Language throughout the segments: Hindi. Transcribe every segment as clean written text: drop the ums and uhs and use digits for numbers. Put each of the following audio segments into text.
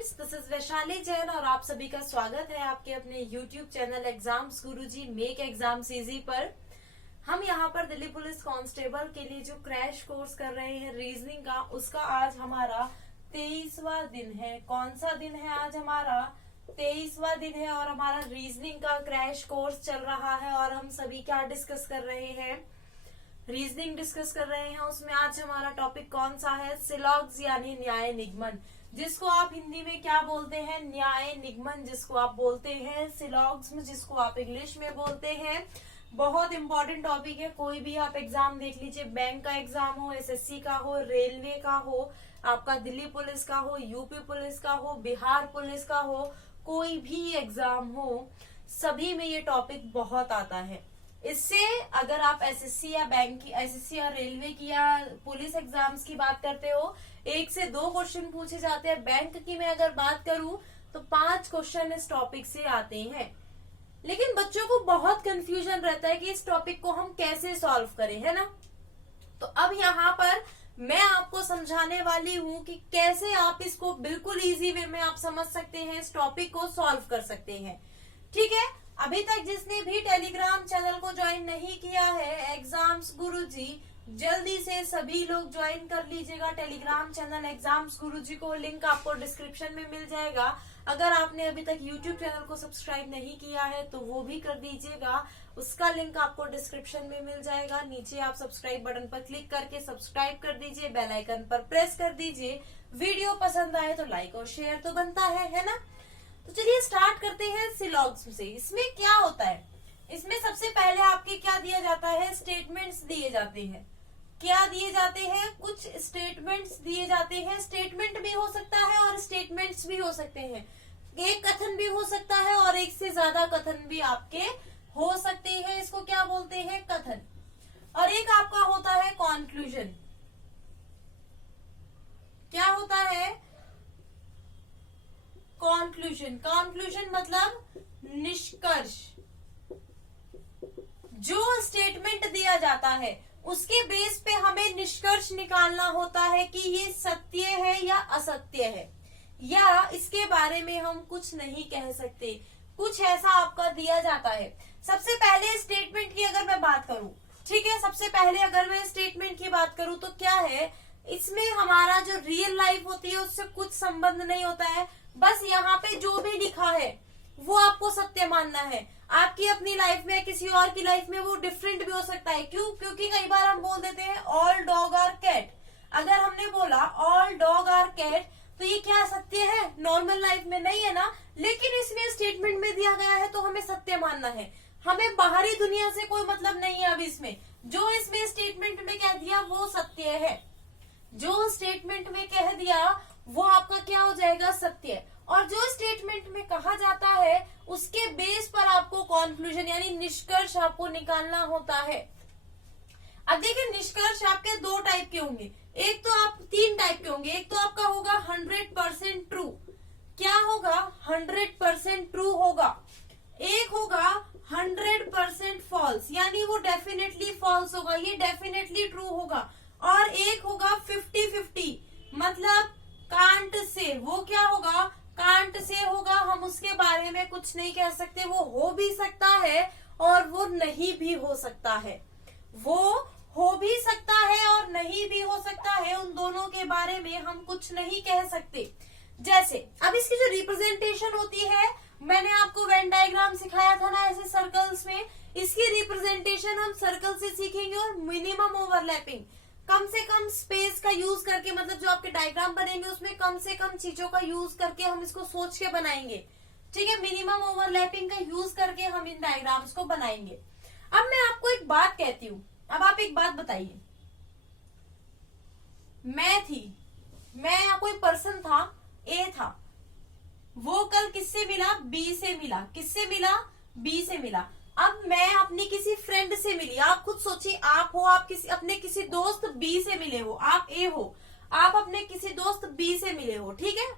Friends, this is Vaishali Jain और आप सभी का स्वागत है आपके अपने YouTube चैनल एग्जाम्स गुरुजी मेक एग्जाम्स इजी पर। हम यहाँ पर दिल्ली पुलिस कांस्टेबल के लिए जो क्रैश कोर्स कर रहे हैं रीजनिंग का, उसका आज हमारा 23वां दिन है। कौन सा दिन है आज? हमारा 23वां दिन है और हमारा रीजनिंग का क्रैश कोर्स चल रहा है। और हम सभी क्या डिस्कस कर रहे हैं? रीजनिंग डिस्कस कर रहे हैं। उसमें आज हमारा टॉपिक कौन सा है? सिलॉग्स यानी न्याय निगमन, जिसको आप हिंदी में क्या बोलते हैं? न्याय निगमन जिसको आप बोलते हैं, सिलॉग्स जिसको आप इंग्लिश में बोलते हैं। बहुत इंपॉर्टेंट टॉपिक है। कोई भी आप एग्जाम देख लीजिए, बैंक का एग्जाम हो, एसएससी का हो, रेलवे का हो, आपका दिल्ली पुलिस का हो, यूपी पुलिस का हो, बिहार पुलिस का हो, कोई भी एग्जाम हो, सभी में ये टॉपिक बहुत आता है। इससे अगर आप एसएससी या बैंक की, एसएससी या रेलवे की या पुलिस एग्जाम्स की बात करते हो, 1 से 2 क्वेश्चन पूछे जाते हैं। बैंक की मैं अगर बात करूं तो 5 क्वेश्चन इस टॉपिक से आते हैं। लेकिन बच्चों को बहुत कंफ्यूजन रहता है कि इस टॉपिक को हम कैसे सॉल्व करें, है ना? तो अब यहाँ पर मैं आपको समझाने वाली हूँ कि कैसे आप इसको बिल्कुल इजी वे में आप समझ सकते हैं, इस टॉपिक को सॉल्व कर सकते हैं। ठीक है, अभी तक जिसने भी टेलीग्राम चैनल को ज्वाइन नहीं किया है एग्जाम्स गुरुजी, जल्दी से सभी लोग ज्वाइन कर लीजिएगा टेलीग्राम चैनल एग्जाम्स गुरुजी को। लिंक आपको डिस्क्रिप्शन में मिल जाएगा। अगर आपने अभी तक यूट्यूब चैनल को सब्सक्राइब नहीं किया है तो वो भी कर दीजिएगा, उसका लिंक आपको डिस्क्रिप्शन में मिल जाएगा। नीचे आप सब्सक्राइब बटन पर क्लिक करके सब्सक्राइब कर दीजिए, बेल आइकन पर प्रेस कर दीजिए। वीडियो पसंद आए तो लाइक और शेयर तो बनता है ना? तो चलिए स्टार्ट करते हैं सिलॉग्स से। इसमें क्या होता है? इसमें सबसे पहले आपके क्या दिया जाता है? स्टेटमेंट्स दिए जाते हैं। क्या दिए जाते हैं? कुछ स्टेटमेंट्स दिए जाते हैं। स्टेटमेंट भी हो सकता है और स्टेटमेंट्स भी हो सकते हैं। एक कथन भी हो सकता है और एक से ज्यादा कथन भी आपके हो सकते हैं। इसको क्या बोलते हैं? कथन। और एक आपका होता है कॉन्क्लूजन। क्या होता है? कॉन्क्लूजन। कॉन्क्लूजन मतलब निष्कर्ष। जो स्टेटमेंट दिया जाता है उसके बेस पे हमें निष्कर्ष निकालना होता है कि ये सत्य है या असत्य है, या इसके बारे में हम कुछ नहीं कह सकते। कुछ ऐसा आपका दिया जाता है। सबसे पहले स्टेटमेंट की अगर मैं बात करूं, ठीक है, सबसे पहले अगर मैं स्टेटमेंट की बात करूं तो क्या है, इसमें हमारा जो रियल लाइफ होती है उससे कुछ संबंध नहीं होता है। बस यहाँ पे जो भी लिखा है वो आपको सत्य मानना है। आपकी अपनी लाइफ में, किसी और की लाइफ में वो डिफरेंट भी हो सकता है। क्यों? क्योंकि कई बार हम बोल देते हैं ऑल डॉग आर कैट। अगर हमने बोला ऑल डॉग आर कैट तो ये क्या सत्य है? नॉर्मल लाइफ में नहीं है ना। लेकिन इसमें स्टेटमेंट में दिया गया है तो हमें सत्य मानना है। हमें बाहरी दुनिया से कोई मतलब नहीं है। अब इसमें जो इसमें स्टेटमेंट में कह दिया वो सत्य है। जो स्टेटमेंट में कह दिया वो आपका क्या हो जाएगा? सत्य। और जो स्टेटमेंट में कहा जाता है उसके बेस पर आपको कॉन्क्लूजन यानी निष्कर्ष आपको निकालना होता है। अब देखिए, निष्कर्ष आपके 2 टाइप के होंगे। एक तो आप 3 टाइप के होंगे। एक तो आपका होगा 100% ट्रू। क्या होगा? 100% ट्रू होगा। एक होगा 100% फॉल्स, यानी वो डेफिनेटली फॉल्स होगा, ये डेफिनेटली ट्रू होगा। और एक होगा 50-50, मतलब कांट से। वो क्या होगा? कांट से होगा। हम उसके बारे में कुछ नहीं कह सकते। वो हो भी सकता है और वो नहीं भी हो सकता है। वो हो भी सकता है और नहीं भी हो सकता है। उन दोनों के बारे में हम कुछ नहीं कह सकते। जैसे अब इसकी जो रिप्रेजेंटेशन होती है, मैंने आपको वेन डायग्राम सिखाया था ना, ऐसे सर्कल्स में। इसकी रिप्रेजेंटेशन हम सर्कल से सीखेंगे। और मिनिमम ओवरलैपिंग, कम से कम स्पेस का यूज करके, मतलब जो आपके डायग्राम बनेंगे उसमें कम से कम चीजों का यूज करके हम इसको सोच के बनाएंगे। ठीक है, मिनिमम ओवरलैपिंग का यूज करके हम इन डायग्राम्स को बनाएंगे। अब मैं आपको एक बात कहती हूँ। अब आप एक बात बताइए, मैं कोई पर्सन था, ए था, वो कल किससे मिला? बी से मिला। किससे मिला? बी से मिला। अब मैं अपनी किसी फ्रेंड से मिली। आप खुद सोचिए, आप हो, आप अपने किसी दोस्त बी से मिले हो, आप ए हो, आप अपने किसी दोस्त बी से मिले हो, ठीक है?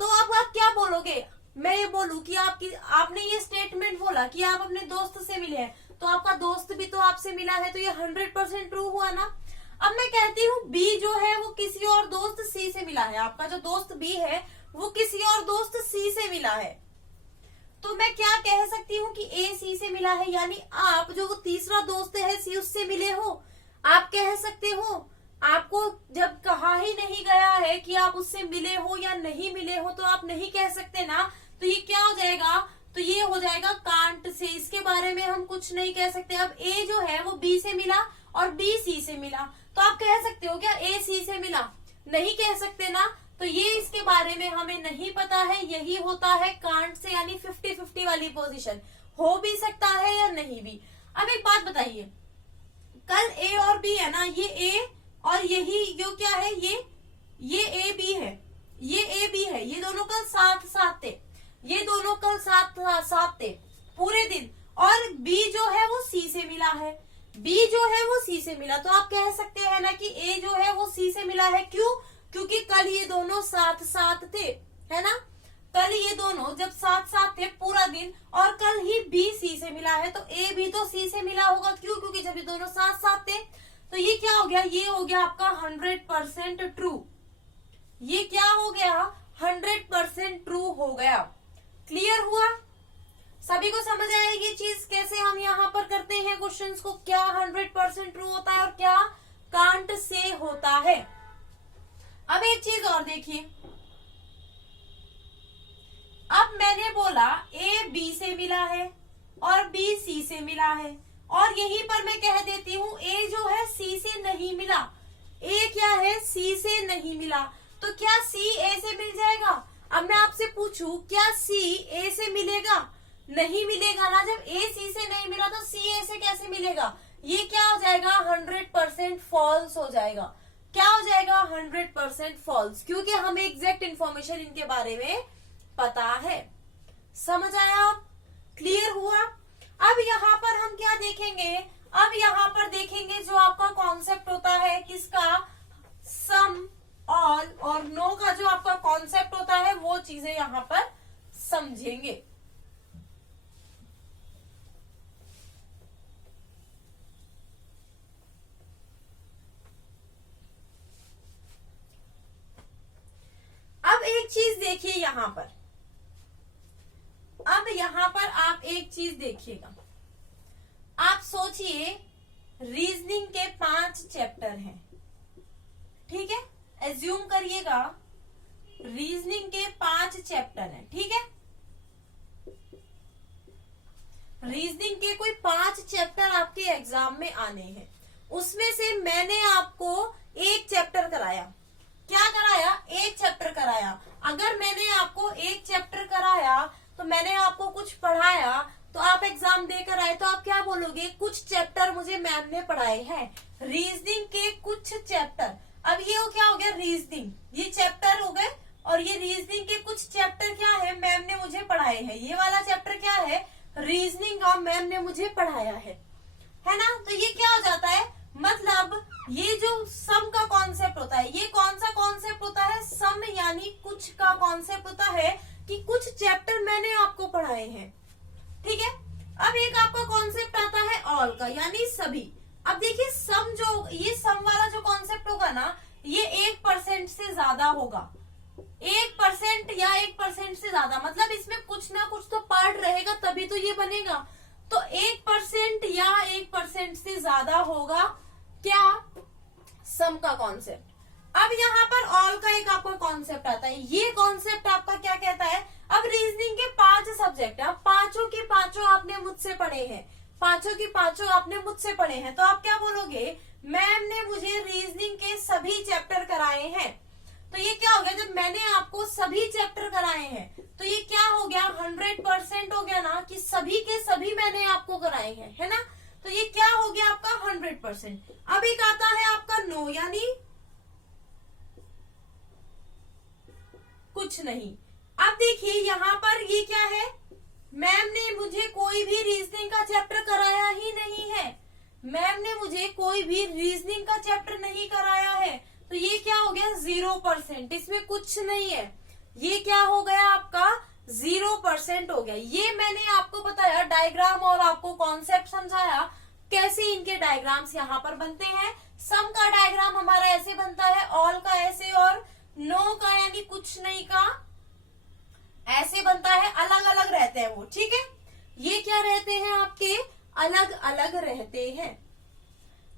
तो अब आप क्या बोलोगे? मैं ये बोलूं कि आपने ये स्टेटमेंट बोला कि आप अपने दोस्त से मिले हैं, तो आपका दोस्त भी तो आपसे मिला है, तो ये 100% ट्रू हुआ ना। अब मैं कहती हूँ बी जो है वो किसी और दोस्त सी से मिला है। आपका जो दोस्त बी है वो किसी और दोस्त सी से मिला है, तो मैं क्या कह सकती हूँ कि ए सी से मिला है, यानी आप जो वो तीसरा दोस्त है सी उससे मिले हो, आप कह सकते हो। आपको जब कहा ही नहीं गया है कि आप उससे मिले हो या नहीं मिले हो, तो आप नहीं कह सकते ना। तो ये क्या हो जाएगा, तो ये हो जाएगा कांट से, इसके बारे में हम कुछ नहीं कह सकते। अब ए जो है वो बी से मिला और बी सी से मिला, तो आप कह सकते हो क्या ए सी से मिला? नहीं कह सकते ना। तो ये इसके बारे में हमें नहीं पता है, यही होता है कांट से, यानी 50-50 वाली पोजीशन। हो भी सकता है या नहीं भी। अब एक बात बताइए, कल ए और बी है ना, ये ए और यही जो क्या है, ये ए बी है, ये ए बी है, ये दोनों कल साथ साथ थे, ये दोनों कल साथ साथ थे पूरे दिन, और बी जो है वो सी से मिला है, बी जो है वो सी से मिला। तो आप कह सकते हैं ना कि ए जो है वो सी से मिला है। क्यों? क्योंकि कल ये दोनों साथ साथ थे, है ना। कल ये दोनों जब साथ साथ थे पूरा दिन, और कल ही बी सी से मिला है, तो ए भी तो सी से मिला होगा। क्यों? क्योंकि जब ये दोनों साथ साथ थे, तो ये क्या हो गया, ये हो गया आपका 100% ट्रू। ये क्या हो गया, 100% ट्रू हो गया। क्लियर हुआ? सभी को समझ आया ये चीज कैसे हम यहाँ पर करते हैं क्वेश्चंस को, क्या 100% ट्रू होता है और क्या कांट से होता है। अब एक चीज और देखिए, अब मैंने बोला ए बी से मिला है और बी सी से मिला है, और यहीं पर मैं कह देती हूँ ए जो है सी से नहीं मिला। ए क्या है, सी से नहीं मिला, तो क्या सी ए से मिल जाएगा? अब मैं आपसे पूछूं, क्या सी ए से मिलेगा? नहीं मिलेगा ना। जब ए सी से नहीं मिला तो सी ए से कैसे मिलेगा? ये क्या हो जाएगा, 100% फॉल्स हो जाएगा। क्या हो जाएगा, 100% फॉल्स, क्योंकि हमें एग्जैक्ट इन्फॉर्मेशन इनके बारे में पता है। समझ आया आप? क्लियर हुआ? अब यहाँ पर हम क्या देखेंगे, अब यहाँ पर देखेंगे जो आपका कॉन्सेप्ट होता है किसका, सम, ऑल और नो का जो आपका कॉन्सेप्ट होता है, वो चीजें यहाँ पर समझेंगे। अब एक चीज देखिए यहाँ पर, अब यहाँ पर आप एक चीज देखिएगा, आप सोचिए रीजनिंग के 5 चैप्टर हैं, ठीक है। एज्यूम करिएगा रीजनिंग के 5 चैप्टर हैं, ठीक है। रीजनिंग के कोई 5 चैप्टर आपके एग्जाम में आने हैं, उसमें से मैंने आपको एक चैप्टर कराया। क्या कराया? एक चैप्टर कराया। अगर मैंने आपको एक चैप्टर कराया तो मैंने आपको कुछ पढ़ाया, तो आप एग्जाम देकर आए, तो आप क्या बोलोगे, कुछ चैप्टर मुझे मैम ने पढ़ाए हैं, रीजनिंग के कुछ चैप्टर। अब ये क्या हो गया, रीजनिंग, ये चैप्टर हो गए, और ये रीजनिंग के कुछ चैप्टर क्या है, मैम ने मुझे पढ़ाए हैं। ये वाला चैप्टर क्या है, रीजनिंग का मैम ने मुझे पढ़ाया है ना। तो ये क्या हो जाता है, मतलब ये जो सम का कॉन्सेप्ट होता है, ये कौन सा कॉन्सेप्ट होता है, सम, यानी कुछ का कॉन्सेप्ट होता है कि कुछ चैप्टर मैंने आपको पढ़ाए हैं, ठीक है। अब एक आपका कॉन्सेप्ट आता है ऑल का, यानी सभी। अब देखिए सम जो, ये सम वाला जो कॉन्सेप्ट होगा ना, ये 1% से ज्यादा होगा, 1% या 1% से ज्यादा, मतलब इसमें कुछ ना कुछ तो पार्ट रहेगा तभी तो ये बनेगा। तो 1% या 1% से ज्यादा होगा क्या, सम का कॉन्सेप्ट। अब यहाँ पर ऑल का एक आपका कॉन्सेप्ट आता है, ये कॉन्सेप्ट आपका क्या कहता है, अब रीजनिंग के 5 सब्जेक्ट है, अब पांचों के पांचों आपने मुझसे पढ़े हैं, पांचों की पांचों आपने मुझसे पढ़े हैं, तो आप क्या बोलोगे, मैम ने मुझे रीजनिंग के सभी चैप्टर कराए हैं। तो ये क्या हो गया, जब मैंने आपको सभी चैप्टर कराए हैं, तो ये क्या हो गया, 100% हो गया ना, कि सभी के सभी मैंने आपको कराए हैं, है ना। तो ये क्या हो गया आपका 100%। अब एक आता है आपका नो, यानी कुछ नहीं। अब देखिए यहाँ पर ये क्या है, मैम ने मुझे कोई भी रीजनिंग का चैप्टर कराया ही नहीं है, मैम ने मुझे कोई भी रीजनिंग का चैप्टर नहीं कराया है, तो ये क्या हो गया 0%, इसमें कुछ नहीं है, ये क्या हो गया आपका 0% हो गया। ये मैंने आपको बताया डायग्राम और आपको कॉन्सेप्ट समझाया कैसे इनके डायग्राम्स यहाँ पर बनते हैं। सम का डायग्राम हमारा ऐसे बनता है, ऑल का ऐसे, और नो का यानी कुछ नहीं का ऐसे बनता है, अलग अलग रहते हैं वो, ठीक है। ये क्या रहते हैं आपके, अलग अलग रहते हैं।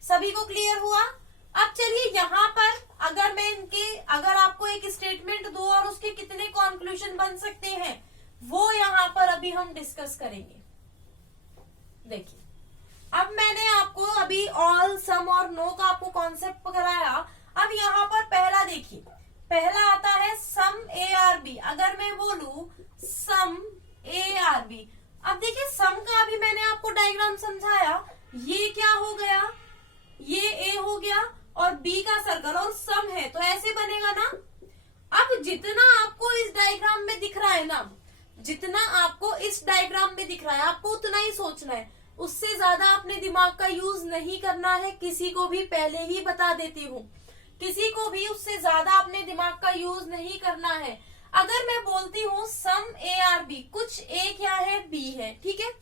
सभी को क्लियर हुआ। अब चलिए यहाँ पर अगर आपको एक स्टेटमेंट दो और उसके कितने कंक्लूजन बन सकते हैं वो यहाँ पर अभी हम डिस्कस करेंगे। देखिए, अब मैंने आपको अभी ऑल, सम और नो का आपको कॉन्सेप्ट कराया। अब यहाँ पर पहला देखिए, पहला आता है सम ए आर बी। अगर मैं बोलू सम ए आर बी, अब देखिए सम का अभी मैंने आपको डायग्राम समझाया। ये क्या हो गया, ये ए हो गया और बी का सर्कल और सम है, तो ऐसे बनेगा ना। अब जितना आपको इस डायग्राम में दिख रहा है ना, जितना आपको इस डायग्राम में दिख रहा है आपको उतना ही सोचना है, उससे ज्यादा अपने दिमाग का यूज नहीं करना है। किसी को भी पहले ही बता देती हूँ, किसी को भी उससे ज्यादा अपने दिमाग का यूज नहीं करना है। अगर मैं बोलती हूँ सम ए आर बी, कुछ ए क्या है, बी है, ठीक है।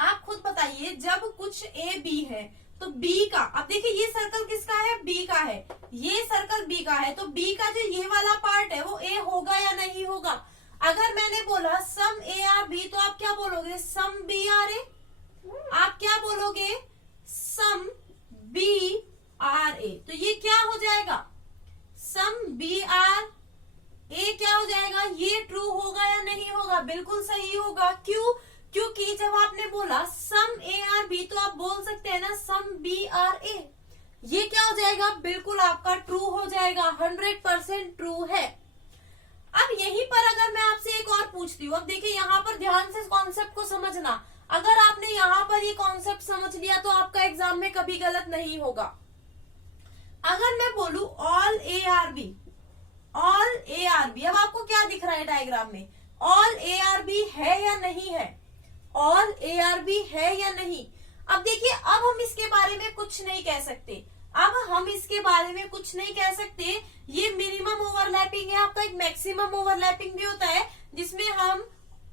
आप खुद बताइए, जब कुछ ए बी है तो बी का, अब देखिए ये सर्कल किसका है, बी का है, ये सर्कल बी का है, तो बी का जो ये वाला पार्ट है वो ए होगा या नहीं होगा। अगर मैंने बोला सम ए आर बी, तो आप क्या बोलोगे, सम बी आर ए। आप क्या बोलोगे, सम बी आर ए। तो ये क्या हो जाएगा, सम बी आर ए क्या हो जाएगा, ये ट्रू होगा या नहीं होगा, बिल्कुल सही होगा। क्यों, क्योंकि जब आपने बोला सम ए आर बी तो आप बोल सकते हैं ना सम बी आर ए, ये क्या हो जाएगा, बिल्कुल आपका ट्रू हो जाएगा, 100% ट्रू है। अब यहीं पर अगर मैं आपसे एक और पूछती हूँ, अब देखिए यहाँ पर ध्यान से कॉन्सेप्ट को समझना। अगर आपने यहाँ पर ये कॉन्सेप्ट समझ लिया तो आपका एग्जाम में कभी गलत नहीं होगा। अगर मैं बोलू all A are B, all A are B, अब आपको क्या दिख रहा है डायग्राम में, ऑल ए आर बी है या नहीं है, ऑल ए आर बी है या नहीं। अब देखिए, अब हम इसके बारे में कुछ नहीं कह सकते, अब हम इसके बारे में कुछ नहीं कह सकते। ये मिनिमम ओवरलैपिंग है आपका, एक मैक्सिमम ओवरलैपिंग भी होता है, जिसमें हम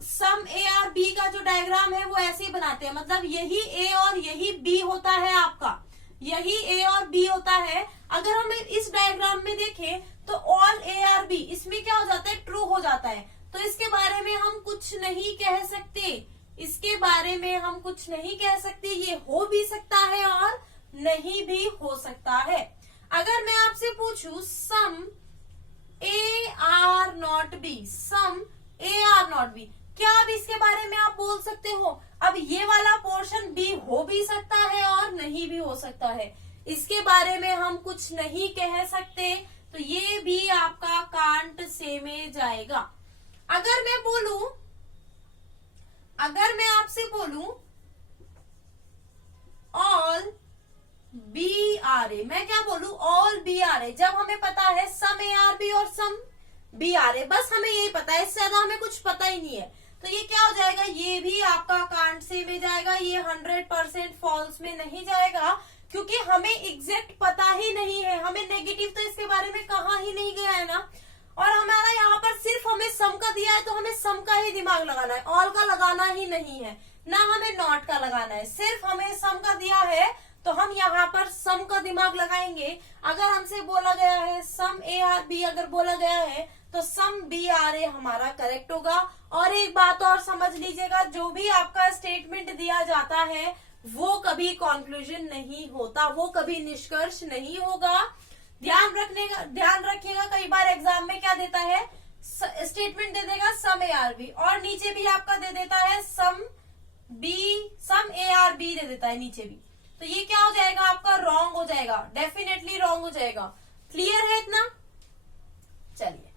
सम ए आर बी का जो डायग्राम है वो ऐसे ही बनाते हैं, मतलब यही ए और यही बी होता है आपका, यही ए और बी होता है। अगर हम इस डायग्राम में देखें तो ऑल ए आर बी, इसमें क्या हो जाता है, ट्रू हो जाता है। तो इसके बारे में हम कुछ नहीं कह सकते, इसके बारे में हम कुछ नहीं कह सकते। ये हो भी सकता है और नहीं भी हो सकता है। अगर मैं आपसे पूछूं some a are not b, some a are not b, क्या अब इसके बारे में आप बोल सकते हो, अब ये वाला पोर्शन बी हो भी सकता है और नहीं भी हो सकता है, इसके बारे में हम कुछ नहीं कह सकते, तो ये भी आपका कांट से में जाएगा। अगर मैं बोलूं, अगर मैं आपसे बोलूं ऑल बी आर ए, मैं क्या बोलूं, ऑल बी आर ए, जब हमें पता है सम ए आर बी और सम बी आर ए, बस हमें यही पता है, इससे ज्यादा हमें कुछ पता ही नहीं है, तो ये क्या हो जाएगा, ये भी आपका कांट से में जाएगा, ये 100% फॉल्स में नहीं जाएगा, क्योंकि हमें एग्जैक्ट पता ही नहीं है, हमें नेगेटिव तो इसके बारे में कहा ही नहीं गया है ना, और हमारा यहाँ पर सिर्फ हमें सम का दिया है तो हमें सम का ही दिमाग लगाना है, ऑल का लगाना ही नहीं है, ना हमें नॉट का लगाना है, सिर्फ हमें सम का दिया है तो हम यहाँ पर सम का दिमाग लगाएंगे। अगर हमसे बोला गया है सम ए आर बी, अगर बोला गया है तो सम बी आर ए हमारा करेक्ट होगा। और एक बात और समझ लीजिएगा, जो भी आपका स्टेटमेंट दिया जाता है वो कभी कंक्लूजन नहीं होता, वो कभी निष्कर्ष नहीं होगा। ध्यान रखिएगा, कई बार एग्जाम में क्या देता है, स्टेटमेंट दे देगा सम ए आर बी और नीचे भी आपका दे देता है सम ए आर बी दे देता है नीचे भी, तो ये क्या हो जाएगा आपका, रॉन्ग हो जाएगा, डेफिनेटली रॉन्ग हो जाएगा। क्लियर है इतना? चलिए,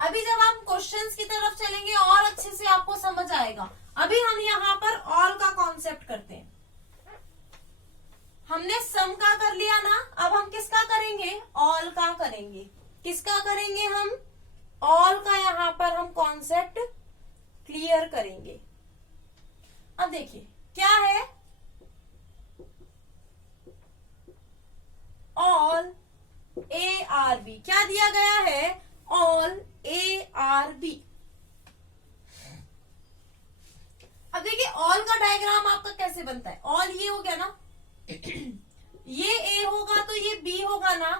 अभी जब हम क्वेश्चंस की तरफ चलेंगे और अच्छे से आपको समझ आएगा। अभी हम यहाँ पर ऑल का कॉन्सेप्ट करते हैं। हमने सम का कर लिया ना, अब हम किसका करेंगे, ऑल का करेंगे। किसका करेंगे हम, ऑल का यहाँ पर हम कॉन्सेप्ट क्लियर करेंगे। अब देखिए क्या है, ऑल ए आर बी, क्या दिया गया है, ऑल ए आर बी। अब देखिए ऑल का डायग्राम आपका कैसे बनता है, ऑल ये हो गया ना, ये ए होगा तो ये बी होगा ना,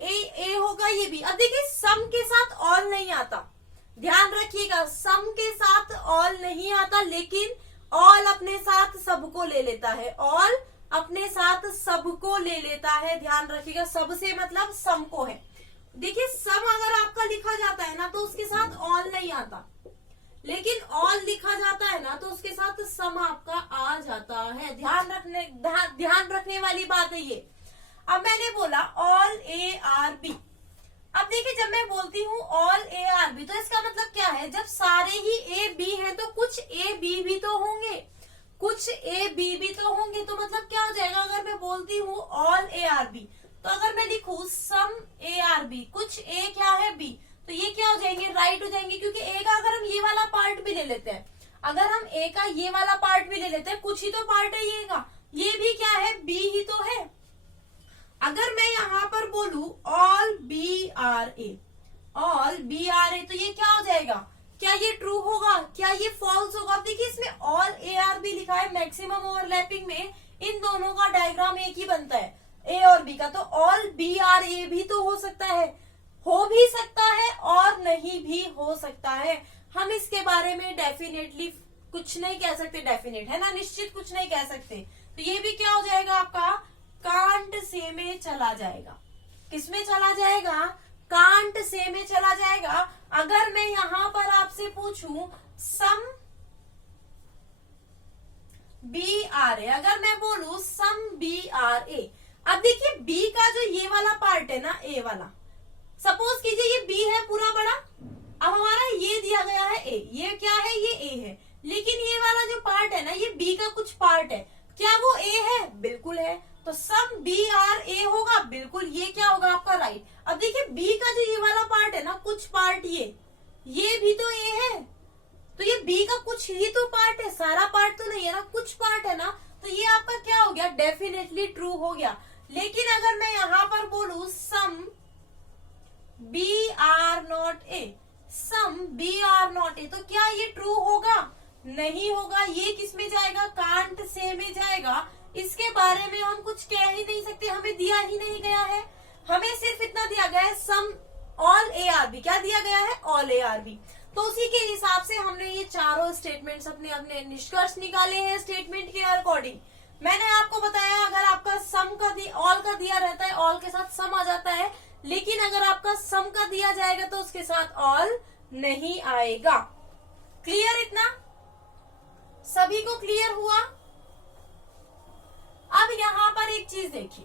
ए होगा ये बी। अब देखिए सम के साथ ऑल नहीं आता, ध्यान रखिएगा, सम के साथ ऑल नहीं आता, लेकिन ऑल अपने साथ सबको ले लेता है, ऑल अपने साथ सबको ले लेता है। ध्यान रखिएगा, सबसे मतलब सम को है। देखिए सम अगर आपका लिखा जाता है ना तो उसके साथ ऑल नहीं आता, लेकिन ऑल लिखा जाता है ना तो उसके साथ सम आपका आ जाता है। ध्यान रखने वाली बात है ये। अब मैंने बोला ऑल ए आर बी। अब देखिए जब मैं बोलती हूँ ऑल ए आर बी तो इसका मतलब क्या है, जब सारे ही ए बी हैं तो कुछ ए बी भी तो होंगे, कुछ ए बी भी तो होंगे। तो मतलब क्या हो जाएगा, अगर मैं बोलती हूँ ऑल ए आर बी तो अगर मैं लिखूं सम ए आर बी, कुछ ए क्या है बी, तो ये क्या हो जाएंगे, राइट हो जाएंगे। क्योंकि ए का अगर हम ये वाला पार्ट भी ले लेते हैं, अगर हम ए का ये वाला पार्ट भी ले लेते हैं, कुछ ही तो पार्ट है ये का, ये भी क्या है, बी ही तो है। अगर मैं यहाँ पर बोलूं all B are a, all B are a, तो ये क्या हो जाएगा, क्या ये ट्रू होगा, क्या ये फॉल्स होगा। देखिए इसमें ऑल ए आर बी लिखा है, मैक्सिमम ओवरलैपिंग में इन दोनों का डायग्राम एक ही बनता है, ए और बी का। तो ऑल बी आर ए भी तो हो सकता है, हो भी सकता है और नहीं भी हो सकता है। हम इसके बारे में डेफिनेटली कुछ नहीं कह सकते, डेफिनेट है ना, निश्चित कुछ नहीं कह सकते। तो ये भी क्या हो जाएगा आपका, कांट से में चला जाएगा। किसमें चला जाएगा, कांट से में चला जाएगा। अगर मैं यहां पर आपसे पूछूं सम बी आर ए, अगर मैं बोलूं सम बी आर ए, अब देखिए बी का जो ये वाला पार्ट है ना, ए वाला, सपोज कीजिए ये बी है पूरा बड़ा, अब हमारा ये दिया गया है ए, ये क्या है, ये ए है, लेकिन ये वाला जो पार्ट है ना ये बी का कुछ पार्ट है, क्या वो ए है, बिल्कुल है। तो सम बी आर ए होगा, बिल्कुल ये क्या होगा आपका राइट। अब देखिए बी का जो ये वाला पार्ट है ना, कुछ पार्ट ये भी तो ए है, तो ये बी का कुछ ही तो पार्ट है, सारा पार्ट तो नहीं है ना, कुछ पार्ट है ना, तो ये आपका क्या हो गया, डेफिनेटली ट्रू हो गया। लेकिन अगर मैं यहां पर बोलूं some B are not A, some B are not A, तो क्या ये ट्रू होगा, नहीं होगा। ये किस में जाएगा, कांट से में जाएगा। इसके बारे में हम कुछ कह ही नहीं सकते, हमें दिया ही नहीं गया है, हमें सिर्फ इतना दिया गया है some all A are B, क्या दिया गया है, ऑल ए आर बी। तो उसी के हिसाब से हमने ये चारों स्टेटमेंट्स अपने अपने निष्कर्ष निकाले हैं स्टेटमेंट के अकॉर्डिंग। मैंने आपको बताया अगर आपका सम का ऑल का दिया रहता है, ऑल के साथ सम आ जाता है, लेकिन अगर आपका सम का दिया जाएगा तो उसके साथ ऑल नहीं आएगा। क्लियर, इतना सभी को क्लियर हुआ। अब यहां पर एक चीज देखिए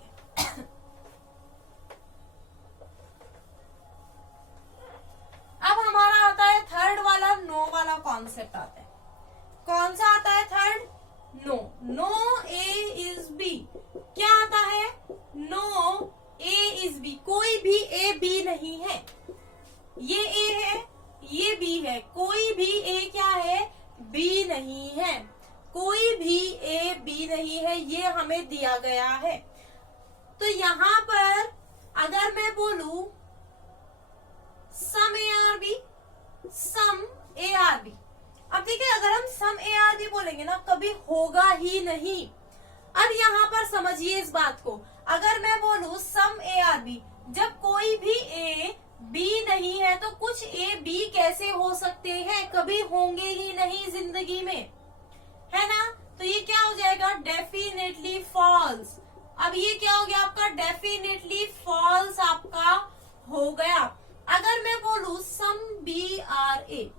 अब हमारा आता है थर्ड वाला, नो वाला कॉन्सेप्ट आता है। कौन सा आता है, third, no. No A is B, क्या आता है, नो ए इज बी, कोई भी ए बी नहीं है, ये ए है ये बी है, कोई भी ए क्या है, बी नहीं है, कोई भी ए बी नहीं है, ये हमें दिया गया है। तो यहां पर अगर मैं बोलूं some a are b, some a are B, अब देखिए अगर हम सम ए आर बी बोलेंगे ना कभी होगा ही नहीं। अब यहां पर समझिए इस बात को, अगर मैं बोलूं सम ए आर बी, जब कोई भी ए बी नहीं है तो कुछ ए बी कैसे हो सकते हैं, कभी होंगे ही नहीं जिंदगी में, है ना। तो ये क्या हो जाएगा, डेफिनेटली फॉल्स। अब ये क्या हो गया आपका, डेफिनेटली फॉल्स आपका हो गया। अगर मैं बोलूं सम बी आर ए,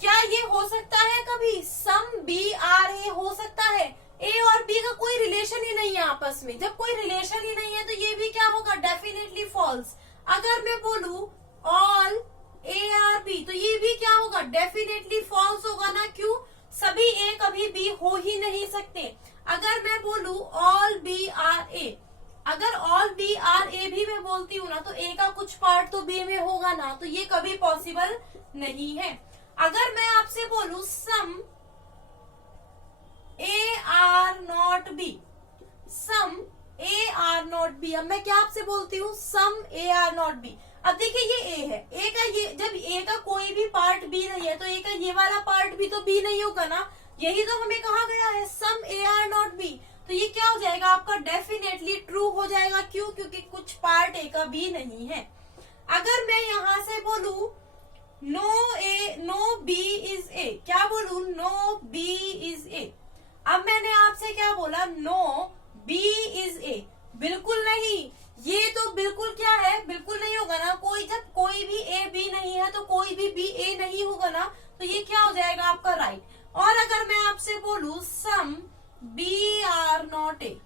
क्या ये हो सकता है कभी, सम बी आर ए हो सकता है, ए और बी का कोई रिलेशन ही नहीं है आपस में। जब कोई रिलेशन ही नहीं है तो ये भी क्या होगा, डेफिनेटली फॉल्स। अगर मैं बोलूं ऑल ए आर बी, तो ये भी क्या होगा, डेफिनेटली फॉल्स होगा ना, क्यों, सभी ए कभी बी हो ही नहीं सकते। अगर मैं बोलूं ऑल बी आर ए, अगर ऑल बी आर ए भी मैं बोलती हूँ ना तो ए का कुछ पार्ट तो बी में होगा ना, तो ये कभी पॉसिबल नहीं है। अगर मैं आपसे बोलूं some a are not b, some a are not b, अब मैं क्या आपसे बोलती हूँ, some a are not b. अब देखिए ये ए है, ए का ये, जब ए का कोई भी पार्ट बी नहीं है तो ए का ये वाला पार्ट भी तो बी नहीं होगा ना, यही तो हमें कहा गया है, some a are not B. तो ये क्या हो जाएगा आपका, डेफिनेटली ट्रू हो जाएगा, क्यों, क्योंकि कुछ पार्ट ए का बी नहीं है। अगर मैं यहां से बोलू नो बी इज ए, क्या बोलू? No B is A. अब मैंने आपसे क्या बोला? No B is A. बिल्कुल नहीं, ये तो बिल्कुल क्या है? बिल्कुल नहीं होगा ना। जब कोई भी ए बी नहीं है तो कोई भी बी ए नहीं होगा ना, तो ये क्या हो जाएगा आपका? राइट। और अगर मैं आपसे बोलू some B are not A,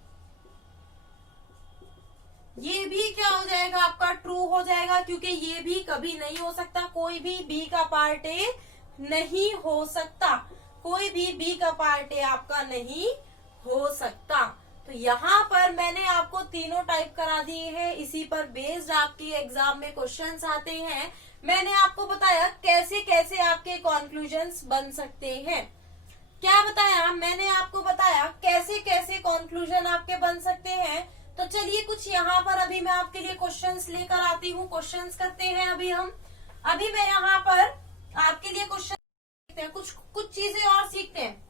ये भी क्या हो जाएगा आपका? ट्रू हो जाएगा, क्योंकि ये भी कभी नहीं हो सकता। कोई भी बी का पार्ट ए नहीं हो सकता, कोई भी बी का पार्ट ए आपका नहीं हो सकता। तो यहाँ पर मैंने आपको तीनों टाइप करा दिए हैं, इसी पर बेस्ड आपकी एग्जाम में क्वेश्चंस आते हैं। मैंने आपको बताया कैसे कैसे आपके कॉन्क्लूजन्स बन सकते हैं। क्या बताया? मैंने आपको बताया कैसे कैसे कॉन्क्लूजन आपके बन सकते हैं। तो चलिए कुछ यहाँ पर अभी मैं आपके लिए क्वेश्चंस लेकर आती हूँ, क्वेश्चंस करते हैं अभी मैं यहाँ पर आपके लिए क्वेश्चन देखते हैं, कुछ चीजें और सीखते हैं,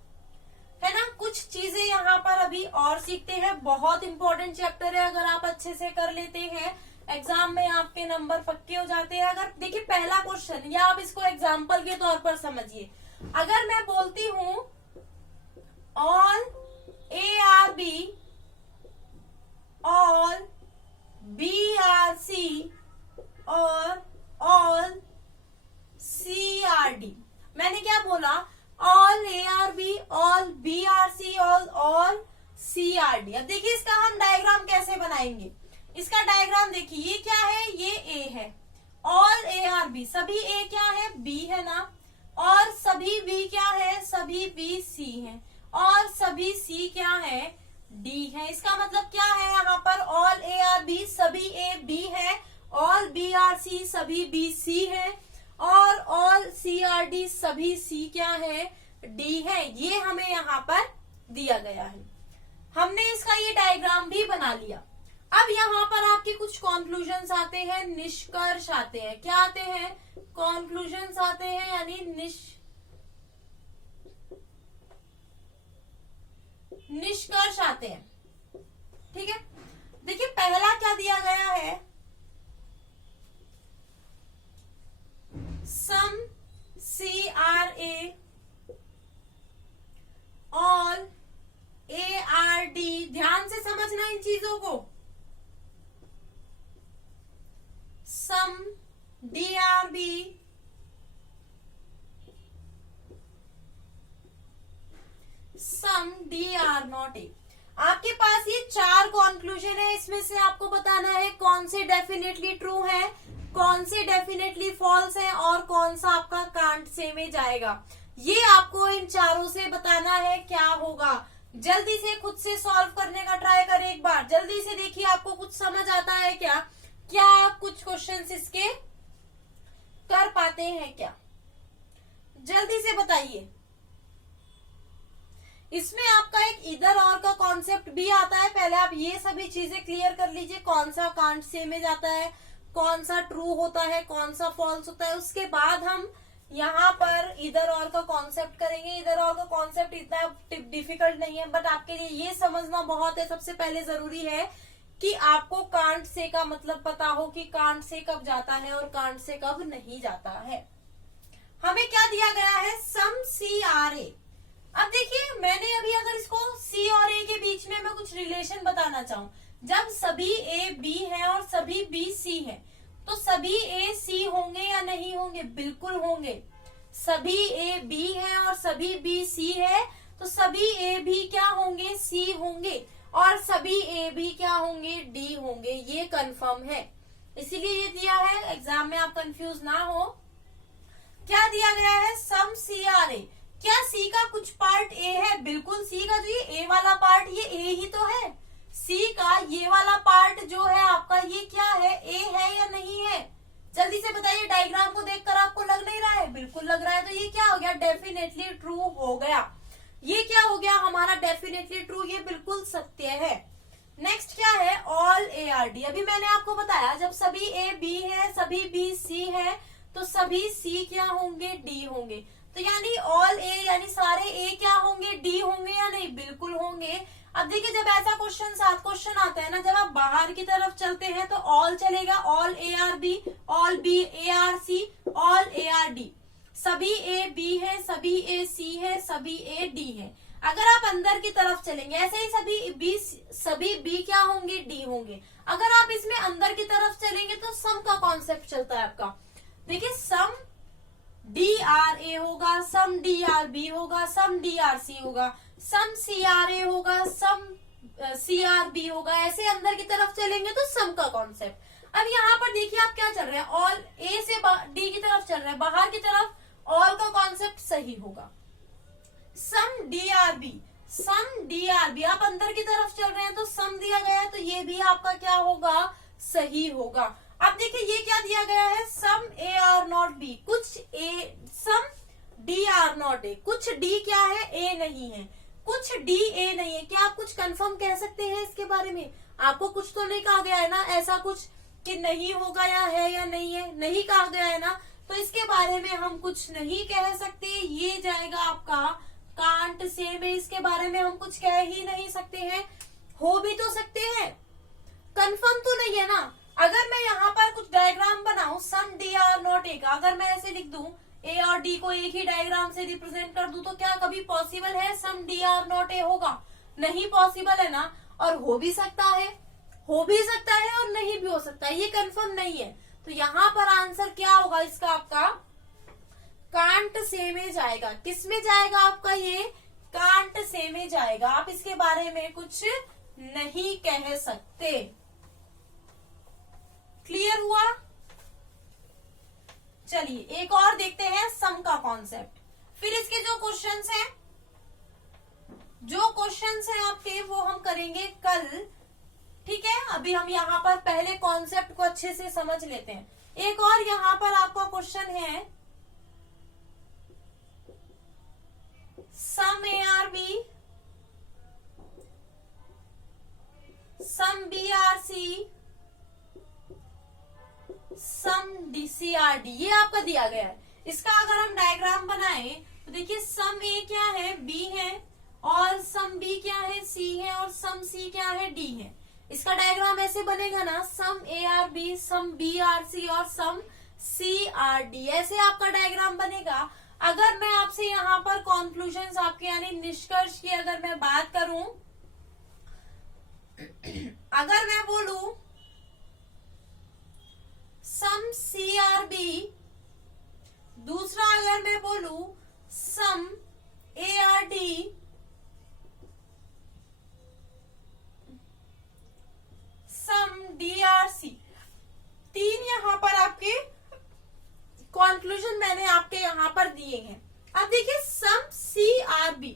है ना। कुछ चीजें यहाँ पर अभी और सीखते हैं। बहुत इंपॉर्टेंट चैप्टर है, अगर आप अच्छे से कर लेते हैं एग्जाम में आपके नंबर पक्के हो जाते हैं। अगर देखिए पहला क्वेश्चन, या आप इसको एग्जाम्पल के तौर पर समझिए। अगर मैं बोलती हूँ all A are B, all B are सी और ऑल सी आर डी, मैंने क्या बोला? All A are B, all B are सी और ऑल सी आर डी। अब देखिए इसका हम डायग्राम कैसे बनाएंगे। इसका डायग्राम देखिए, ये क्या है? ये ए है। ऑल ए आर बी, सभी ए क्या है? बी है ना। और सभी बी क्या है? सभी बी सी है। और सभी सी क्या है? डी है। इसका मतलब क्या है? यहाँ पर ऑल ए आर बी, सभी ए बी है। ऑल बी आर सी, सभी बी सी है। और ऑल सी आर डी, सभी सी क्या है? डी है। ये हमें यहाँ पर दिया गया है। हमने इसका ये डायग्राम भी बना लिया। अब यहाँ पर आपके कुछ कॉन्क्लूजन्स आते हैं, निष्कर्ष आते हैं। क्या आते हैं? कॉन्क्लूजन्स आते हैं, यानी निष्कर्ष आते हैं। ठीक है, देखिए पहला क्या दिया गया है? Some c are a, all A are d. ध्यान से समझना इन चीजों को। Some d are b, some d are not a. आपके पास ये चार कॉन्क्लूजन है, इसमें से आपको बताना है कौन से डेफिनेटली ट्रू है, कौन से डेफिनेटली फॉल्स है और कौन सा आपका कांट से में जाएगा। ये आपको इन चारों से बताना है क्या होगा। जल्दी से खुद से सॉल्व करने का ट्राई करें एक बार। जल्दी से देखिए आपको कुछ समझ आता है क्या? क्या आप कुछ क्वेश्चंस इसके कर पाते हैं क्या? जल्दी से बताइए। इसमें आपका एक इधर और का कॉन्सेप्ट भी आता है। पहले आप ये सभी चीजें क्लियर कर लीजिए, कौन सा कांट से में जाता है, कौन सा ट्रू होता है, कौन सा फॉल्स होता है। उसके बाद हम यहाँ पर इधर और का कॉन्सेप्ट करेंगे। इधर और का कॉन्सेप्ट इतना डिफिकल्ट नहीं है, बट आपके लिए ये समझना बहुत है। सबसे पहले जरूरी है कि आपको कांट से का मतलब पता हो कि कांट से कब जाता है और कांट से कब नहीं जाता है। हमें क्या दिया गया है? सम सी आर ए। अब देखिए मैंने अभी अगर इसको सी और ए के बीच में मैं कुछ रिलेशन बताना चाहूँ, जब सभी ए बी है और सभी बी सी है, तो सभी ए सी होंगे या नहीं होंगे? बिल्कुल होंगे। सभी ए बी है और सभी बी सी है, तो सभी ए भी क्या होंगे? सी होंगे। और सभी ए भी क्या होंगे? डी होंगे। ये कंफर्म है, इसीलिए ये दिया है, एग्जाम में आप कंफ्यूज ना हो। क्या दिया गया है? सम सी आर ए। क्या सी का कुछ पार्ट ए है? बिल्कुल। सी का जो ये ए वाला पार्ट, ये ए ही तो है। सी का ये वाला पार्ट जो है आपका, ये क्या है? ए है या नहीं है? जल्दी से बताइए। डायग्राम को देखकर आपको लग नहीं रहा है? बिल्कुल लग रहा है। तो ये क्या हो गया? डेफिनेटली ट्रू हो गया। ये क्या हो गया हमारा? Definitely true. ये बिल्कुल सत्य है। नेक्स्ट क्या है? All A are D. अभी मैंने आपको बताया जब सभी ए बी है, सभी बी सी है, तो सभी सी क्या होंगे? डी होंगे। तो यानी ऑल ए यानी सारे ए क्या होंगे? डी होंगे या नहीं? बिल्कुल होंगे। अब देखिए जब ऐसा क्वेश्चन आता है ना, जब आप बाहर की तरफ चलते हैं तो ऑल चलेगा, all A are B, all B A are C, all A are D, सभी ए बी है, सभी ए सी है, सभी ए डी है। अगर आप अंदर की तरफ चलेंगे ऐसे ही सभी बी क्या होंगे, डी होंगे। अगर आप इसमें अंदर की तरफ चलेंगे तो सम का कॉन्सेप्ट चलता है आपका। देखिए सम डी आर ए होगा, सम डी आर बी होगा, सम डी आर सी होगा, सम सी आर ए होगा, सम सी आर बी होगा। ऐसे अंदर की तरफ चलेंगे तो सम का कॉन्सेप्ट। अब यहाँ पर देखिए आप क्या चल रहे हैं, ऑल ए से डी की तरफ चल रहे हैं, बाहर की तरफ ऑल का कॉन्सेप्ट सही होगा। सम d are b, some d are B, आप अंदर की तरफ चल रहे हैं तो सम दिया गया है तो ये भी आपका क्या होगा, सही होगा। अब देखिए ये क्या दिया गया है, some a are not B, कुछ ए, सम डी आर नॉट ए, कुछ डी क्या है, ए नहीं है, कुछ डी ए नहीं है। क्या आप कुछ कंफर्म कह सकते हैं इसके बारे में? आपको कुछ तो नहीं कहा गया है ना ऐसा कुछ कि नहीं होगा या है या नहीं है, नहीं कहा गया है ना, तो इसके बारे में हम कुछ नहीं कह सकते। ये जाएगा आपका कांट से में, इसके बारे में हम कुछ कह ही नहीं सकते हैं। हो भी तो सकते हैं, कंफर्म तो नहीं है ना। अगर मैं यहाँ पर कुछ डायग्राम बनाऊं, सम डी आर नॉट ए का, अगर मैं ऐसे लिख दूं, ए और डी को एक ही डायग्राम से रिप्रेजेंट कर दूं, तो क्या कभी पॉसिबल है सम डी आर नॉट ए होगा? नहीं पॉसिबल है ना। और हो भी सकता है, हो भी सकता है और नहीं भी हो सकता है, ये कंफर्म नहीं है। तो यहाँ पर आंसर क्या होगा इसका, आपका कांट से में जाएगा। किस में जाएगा आपका, ये कांट से में जाएगा। आप इसके बारे में कुछ नहीं कह सकते। क्लियर हुआ? चलिए एक और देखते हैं सम का कॉन्सेप्ट। फिर इसके जो क्वेश्चंस हैं आपके वो हम करेंगे कल, ठीक है। अभी हम यहाँ पर पहले कॉन्सेप्ट को अच्छे से समझ लेते हैं। एक और यहाँ पर आपका क्वेश्चन है, some a are b, some B are c, some d c are d, ये आपका दिया गया है। इसका अगर हम डायग्राम बनाएं तो देखिए सम ए क्या है, बी है, और सम बी क्या है, सी है, और सम सी क्या है, डी है। इसका डायग्राम ऐसे बनेगा ना, some a are b, some B are सी और सम सी आर डी, ऐसे आपका डायग्राम बनेगा। अगर मैं आपसे यहाँ पर कॉन्क्लूजन आपके यानी निष्कर्ष की अगर मैं बात करूं, अगर मैं बोलूं सम सी आर बी, दूसरा अगर मैं बोलूं some a are d, some d are c, तीन यहाँ पर आपके कॉन्क्लूजन मैंने आपके यहाँ पर दिए हैं। अब देखिए सम सी आर बी,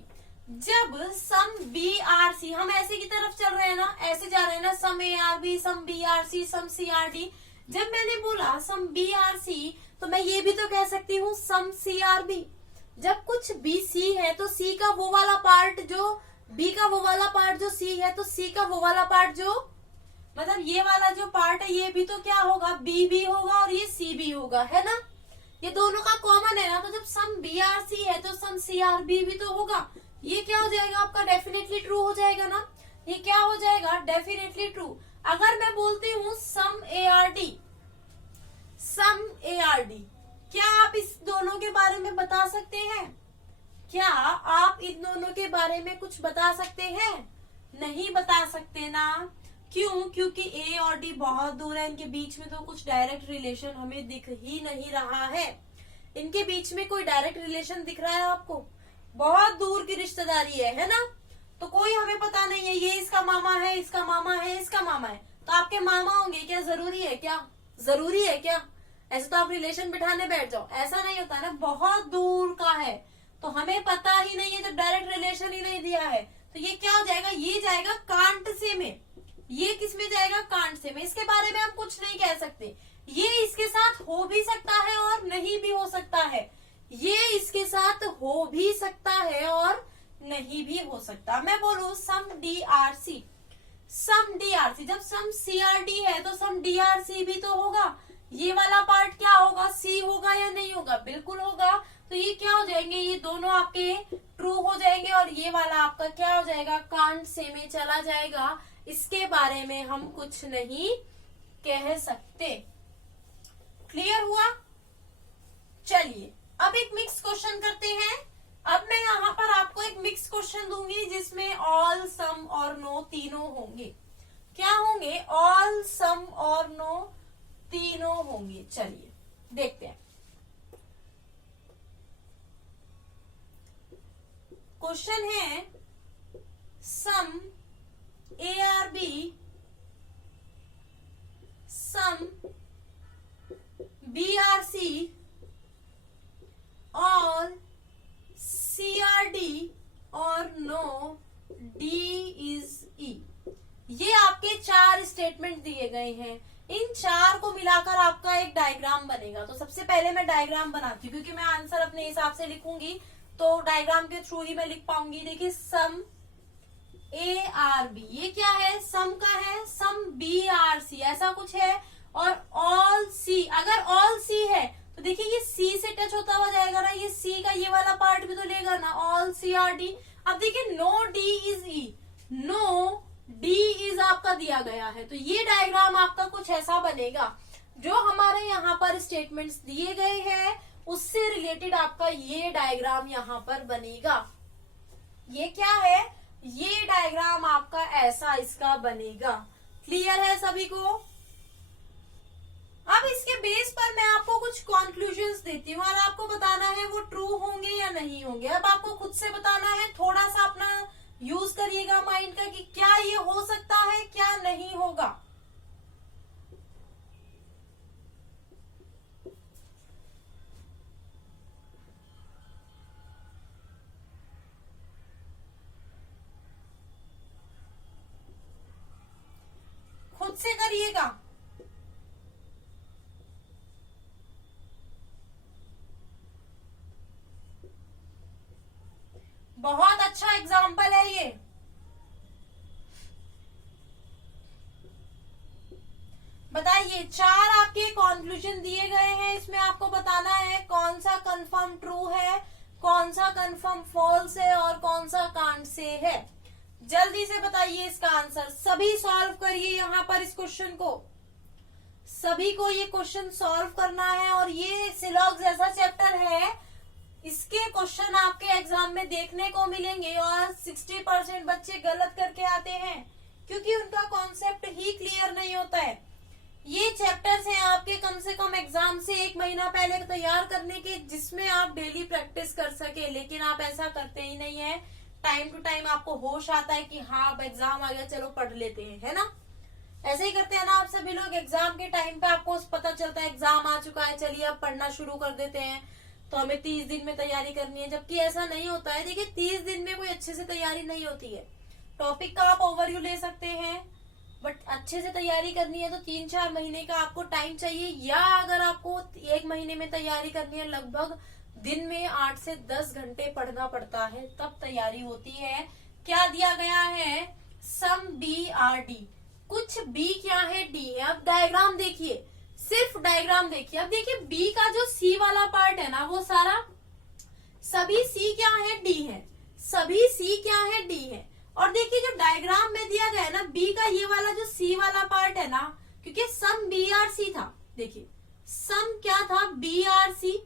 जब सम बी आर सी, हम ऐसे की तरफ चल रहे हैं ना, ऐसे जा रहे हैं ना, some a are b, some B are c, some c are d. जब मैंने बोला सम बी आर सी तो मैं ये भी तो कह सकती हूँ सम सी आर बी। जब कुछ बी सी है तो सी का वो वाला पार्ट जो बी का वो वाला पार्ट जो सी है, तो सी का वो वाला पार्ट जो मतलब ये वाला जो पार्ट है ये भी तो क्या होगा, बी भी होगा और ये सी भी होगा, है ना। ये दोनों का कॉमन है ना, तो जब सम बी आर सी है तो सम सी आर बी भी तो होगा। ये क्या हो जाएगा आपका, डेफिनेटली ट्रू हो जाएगा ना। ये क्या हो जाएगा, डेफिनेटली ट्रू। अगर मैं बोलती हूँ some a are d, some a are d, क्या आप इस दोनों के बारे में बता सकते हैं? क्या आप इन दोनों के बारे में कुछ बता सकते हैं? नहीं बता सकते ना। क्यों? क्योंकि ए और डी बहुत दूर है, इनके बीच में तो कुछ डायरेक्ट रिलेशन हमें दिख ही नहीं रहा है। इनके बीच में कोई डायरेक्ट रिलेशन दिख रहा है आपको? बहुत दूर की रिश्तेदारी है ना। तो कोई हमें पता नहीं है ये इसका मामा है, इसका मामा है, इसका मामा है। तो आपके मामा होंगे क्या? जरूरी है क्या? जरूरी है क्या? ऐसे तो आप रिलेशन बिठाने बैठ जाओ, ऐसा नहीं होता ना। बहुत दूर का है तो हमें पता ही नहीं है, जब डायरेक्ट रिलेशन ही नहीं दिया है। तो ये क्या हो जाएगा, ये जाएगा कांट से में। ये किस में जाएगा, कांट से में। इसके बारे में हम कुछ नहीं कह सकते। ये इसके साथ हो भी सकता है और नहीं भी हो सकता है। ये इसके साथ हो भी सकता है और नहीं भी हो सकता। मैं बोलूं सम d are c, some d are सी, जब सम सी आर डी है तो सम डी आर सी भी तो होगा। ये वाला पार्ट क्या होगा, सी होगा या नहीं होगा? बिल्कुल होगा। तो ये क्या हो जाएंगे, ये दोनों आपके ट्रू हो जाएंगे और ये वाला आपका क्या हो जाएगा, कांट से में चला जाएगा। इसके बारे में हम कुछ नहीं कह सकते। क्लियर हुआ? चलिए अब एक मिक्स क्वेश्चन करते हैं। अब मैं यहाँ पर आपको एक मिक्स क्वेश्चन दूंगी जिसमें ऑल, सम और नो तीनों होंगे। क्या होंगे? ऑल, सम और नो तीनों होंगे। चलिए देखते हैं। क्वेश्चन है सम ARB, सम BRC, ऑल CRD और नो DE। ये आपके 4 स्टेटमेंट दिए गए हैं। इन 4 को मिलाकर आपका एक डायग्राम बनेगा। तो सबसे पहले मैं डायग्राम बनाती हूँ क्योंकि मैं आंसर अपने हिसाब से लिखूंगी तो डायग्राम के थ्रू ही मैं लिख पाऊंगी। देखिए सम ARB, ये क्या है? सम का है। सम BRC ऐसा कुछ है। और ऑल C, अगर ऑल C है तो देखिए ये C से टच होता हुआ जाएगा ना, ये C का ये वाला पार्ट भी तो लेगा ना, ऑल CRD। अब देखिए नो DE, नो DE आपका दिया गया है। तो ये डायग्राम आपका कुछ ऐसा बनेगा। जो हमारे यहाँ पर स्टेटमेंट्स दिए गए हैं उससे रिलेटेड आपका ये डायग्राम यहाँ पर बनेगा। ये क्या है? ये डायग्राम आपका ऐसा इसका बनेगा। क्लियर है सभी को? अब इसके बेस पर मैं आपको कुछ कॉन्क्लूजन्स देती हूँ और आपको बताना है वो ट्रू होंगे या नहीं होंगे। अब आपको खुद से बताना है, थोड़ा सा अपना यूज करिएगा माइंड का कि क्या ये हो सकता है, क्या नहीं होगा। खुद से करिएगा। बहुत अच्छा एग्जाम्पल है ये। बताइए 4 आपके कंक्लूजन दिए गए हैं, इसमें आपको बताना है कौन सा कंफर्म ट्रू है, कौन सा कंफर्म फॉल्स है और कौन सा कांट से है। जल्दी से बताइए इसका आंसर। सभी सॉल्व करिए यहाँ पर इस क्वेश्चन को। सभी को ये क्वेश्चन सॉल्व करना है और ये सिलॉग जैसा चैप्टर है, इसके क्वेश्चन आपके एग्जाम में देखने को मिलेंगे और 60% बच्चे गलत करके आते हैं क्योंकि उनका कॉन्सेप्ट ही क्लियर नहीं होता है। ये चैप्टर्स हैं आपके कम से कम एग्जाम से 1 महीना पहले तैयार करने के, जिसमें आप डेली प्रैक्टिस कर सके, लेकिन आप ऐसा करते ही नहीं है। टाइम टू टाइम आपको होश आता है कि हाँ अब एग्जाम आ गया, चलो पढ़ लेते हैं, है ना? ऐसे ही करते हैं ना आप सभी लोग। एग्जाम के टाइम पे आपको पता चलता है एग्जाम आ चुका है, चलिए अब पढ़ना शुरू कर देते हैं, तो हमें 30 दिन में तैयारी करनी है, जबकि ऐसा नहीं होता है। देखिए 30 दिन में कोई अच्छे से तैयारी नहीं होती है। टॉपिक का आप ओवरव्यू ले सकते हैं, बट अच्छे से तैयारी करनी है तो 3-4 महीने का आपको टाइम चाहिए। या अगर आपको 1 महीने में तैयारी करनी है, लगभग दिन में 8 से 10 घंटे पढ़ना पड़ता है, तब तैयारी होती है। क्या दिया गया है? सम BRD, कुछ B क्या है, D है। अब डायग्राम देखिए, सिर्फ डायग्राम देखिए। अब देखिए B का जो C वाला पार्ट है ना, वो सारा सभी C क्या है, D है। सभी C क्या है, D है। और देखिए जो डायग्राम में दिया गया है ना, B का ये वाला जो C वाला पार्ट है ना, क्योंकि सम BRC था। देखिए सम क्या था, BRC,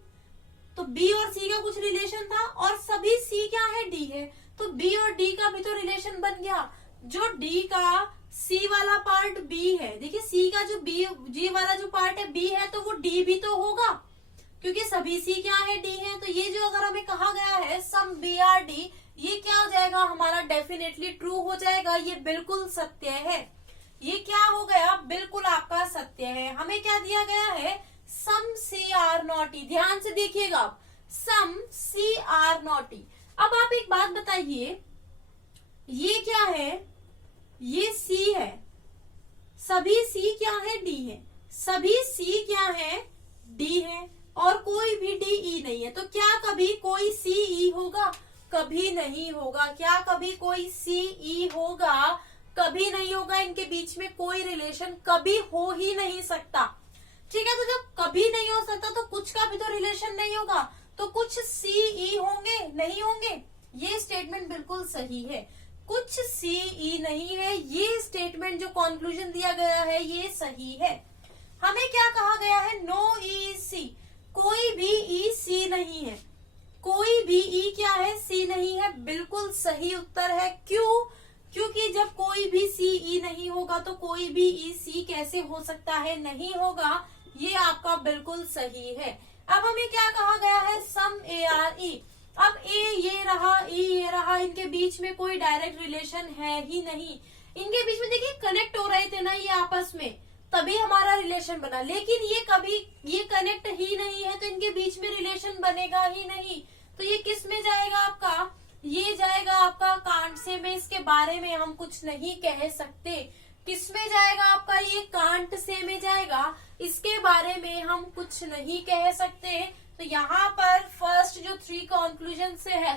तो B और C का कुछ रिलेशन था और सभी C क्या है, D है, तो B और D का भी तो रिलेशन बन गया। जो D का C वाला पार्ट B है, देखिए C का जो G वाला जो पार्ट है B है, तो वो D भी तो होगा क्योंकि सभी C क्या है, D है। तो ये जो अगर हमें कहा गया है सम BRD, ये क्या हो जाएगा हमारा, डेफिनेटली ट्रू हो जाएगा। ये बिल्कुल सत्य है। ये क्या हो गया, बिल्कुल आपका सत्य है। हमें क्या दिया गया है, सम CR0E। ध्यान से देखिएगा आप, सम CR0E। अब आप एक बात बताइए, ये क्या है, ये C है, सभी C क्या है, D है, सभी C क्या है, D है, और कोई भी DE नहीं है। तो क्या कभी कोई CE होगा? कभी नहीं होगा। क्या कभी कोई CE होगा? कभी नहीं होगा। इनके बीच में कोई रिलेशन कभी हो ही नहीं सकता। ठीक है, तो जब कभी नहीं हो सकता तो कुछ का भी तो रिलेशन नहीं होगा, तो कुछ CE होंगे, नहीं होंगे? ये स्टेटमेंट बिल्कुल सही है। कुछ सीई नहीं है, ये स्टेटमेंट जो कंक्लूजन दिया गया है ये सही है। हमें क्या कहा गया है, नो ई सी, कोई भी ई सी नहीं है, कोई भी ई क्या है, सी नहीं है, बिल्कुल सही उत्तर है। क्यों? क्योंकि जब कोई भी सीई नहीं होगा तो कोई भी ई सी कैसे हो सकता है, नहीं होगा। ये आपका बिल्कुल सही है। अब हमें क्या कहा गया है, सम ए आर ई। अब ए ये रहा, ई ये रहा, इनके बीच में कोई डायरेक्ट रिलेशन है ही नहीं। इनके बीच में देखिए कनेक्ट हो रहे थे ना ये आपस में, तभी हमारा रिलेशन बना, लेकिन ये कभी ये कनेक्ट ही नहीं है तो इनके बीच में रिलेशन बनेगा ही नहीं। तो ये किस में जाएगा आपका, ये जाएगा आपका कांट से में, इसके बारे में हम कुछ नहीं कह सकते। किस में जाएगा आपका, ये कांट से में जाएगा, इसके बारे में हम कुछ नहीं कह सकते। तो यहाँ पर फर्स्ट जो 3 कंक्लूजन से है,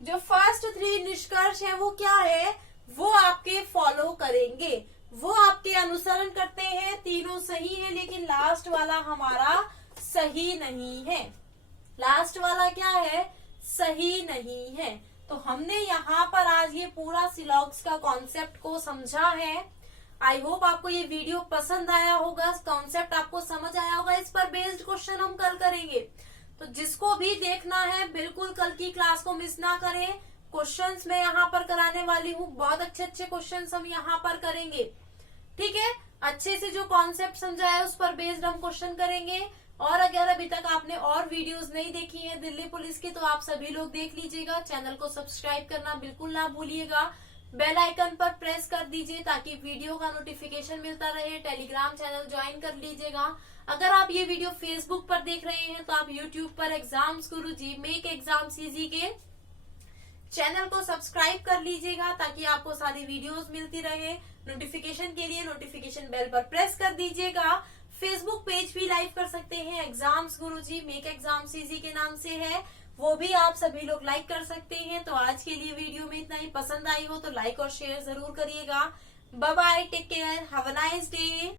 जो फर्स्ट 3 निष्कर्ष है वो क्या है, वो आपके फॉलो करेंगे, वो आपके अनुसरण करते हैं। तीनों सही है, लेकिन लास्ट वाला हमारा सही नहीं है। लास्ट वाला क्या है, सही नहीं है। तो हमने यहाँ पर आज ये पूरा सिलॉक्स का कॉन्सेप्ट को समझा है। आई होप आपको ये वीडियो पसंद आया होगा, कॉन्सेप्ट आपको समझ आया होगा। इस पर बेस्ड क्वेश्चन हम कल करेंगे, तो जिसको भी देखना है बिल्कुल कल की क्लास को मिस ना करें। क्वेश्चंस मैं यहाँ पर कराने वाली हूँ, बहुत अच्छे अच्छे क्वेश्चंस हम यहाँ पर करेंगे, ठीक है। अच्छे से जो कॉन्सेप्ट समझा है उस पर बेस्ड हम क्वेश्चन करेंगे। और अगर अभी तक आपने और वीडियोस नहीं देखी है दिल्ली पुलिस की, तो आप सभी लोग देख लीजिएगा। चैनल को सब्सक्राइब करना बिल्कुल ना भूलिएगा, बेल आइकन पर प्रेस कर दीजिए ताकि वीडियो का नोटिफिकेशन मिलता रहे। टेलीग्राम चैनल ज्वाइन कर लीजिएगा। अगर आप ये वीडियो फेसबुक पर देख रहे हैं तो आप यूट्यूब पर एग्जाम्स गुरुजी मेक एग्जाम्स इजी के चैनल को सब्सक्राइब कर लीजिएगा ताकि आपको सारी वीडियोस मिलती रहे। नोटिफिकेशन के लिए नोटिफिकेशन बेल पर प्रेस कर दीजिएगा। फेसबुक पेज भी लाइव कर सकते हैं, एग्जाम्स गुरुजी मेक एग्जाम्स इजी के नाम से है, वो भी आप सभी लोग लाइक कर सकते हैं। तो आज के लिए वीडियो में इतना ही। पसंद आई हो तो लाइक और शेयर जरूर करिएगा। Bye bye, take care, have a nice day.